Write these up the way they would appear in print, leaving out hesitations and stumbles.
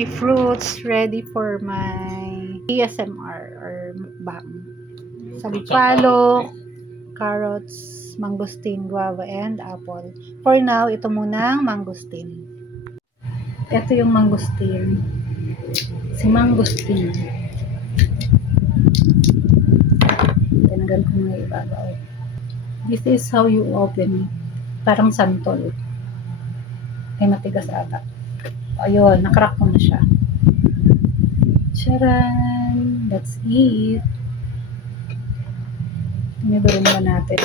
My fruits ready for my ASMR or mukbang. Sampalok, carrots, mangosteen, guava, and apple. For now, ito munang mangosteen. Ito yung mangosteen. Si mangosteen. Tinagal ko nga ibabaw. This is how you open. Parang santol. Ay matigas ata. Ayun, nakarack ko na siya. Charan! That's it. Tinidurin mo natin.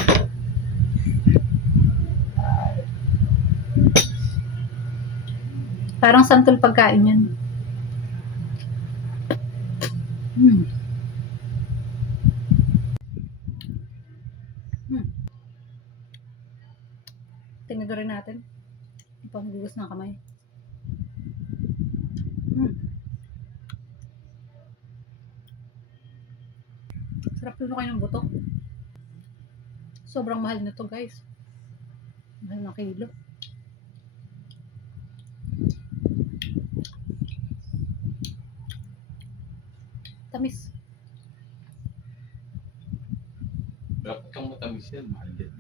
Parang santol pagkain yan. Tinidurin natin. Ipanggugas ng kamay. Sarap tuno kayo ng buto. Sobrang mahal nito guys. Mahal na kilo. Tamis. Dapat kang matamis yan, mahal yan.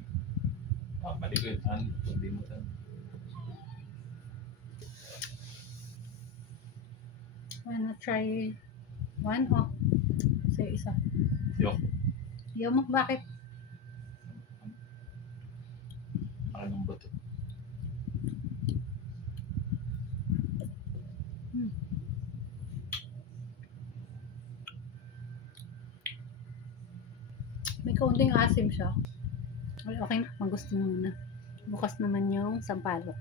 Mali ko yun, hindi mo tamis. Wanna try one? Oh. Sige, isa. Yok. Ayaw mo, bakit? Anong bato? May kaunting asim siya. Okay na, magusto mo na. Bukas naman yung sampalok.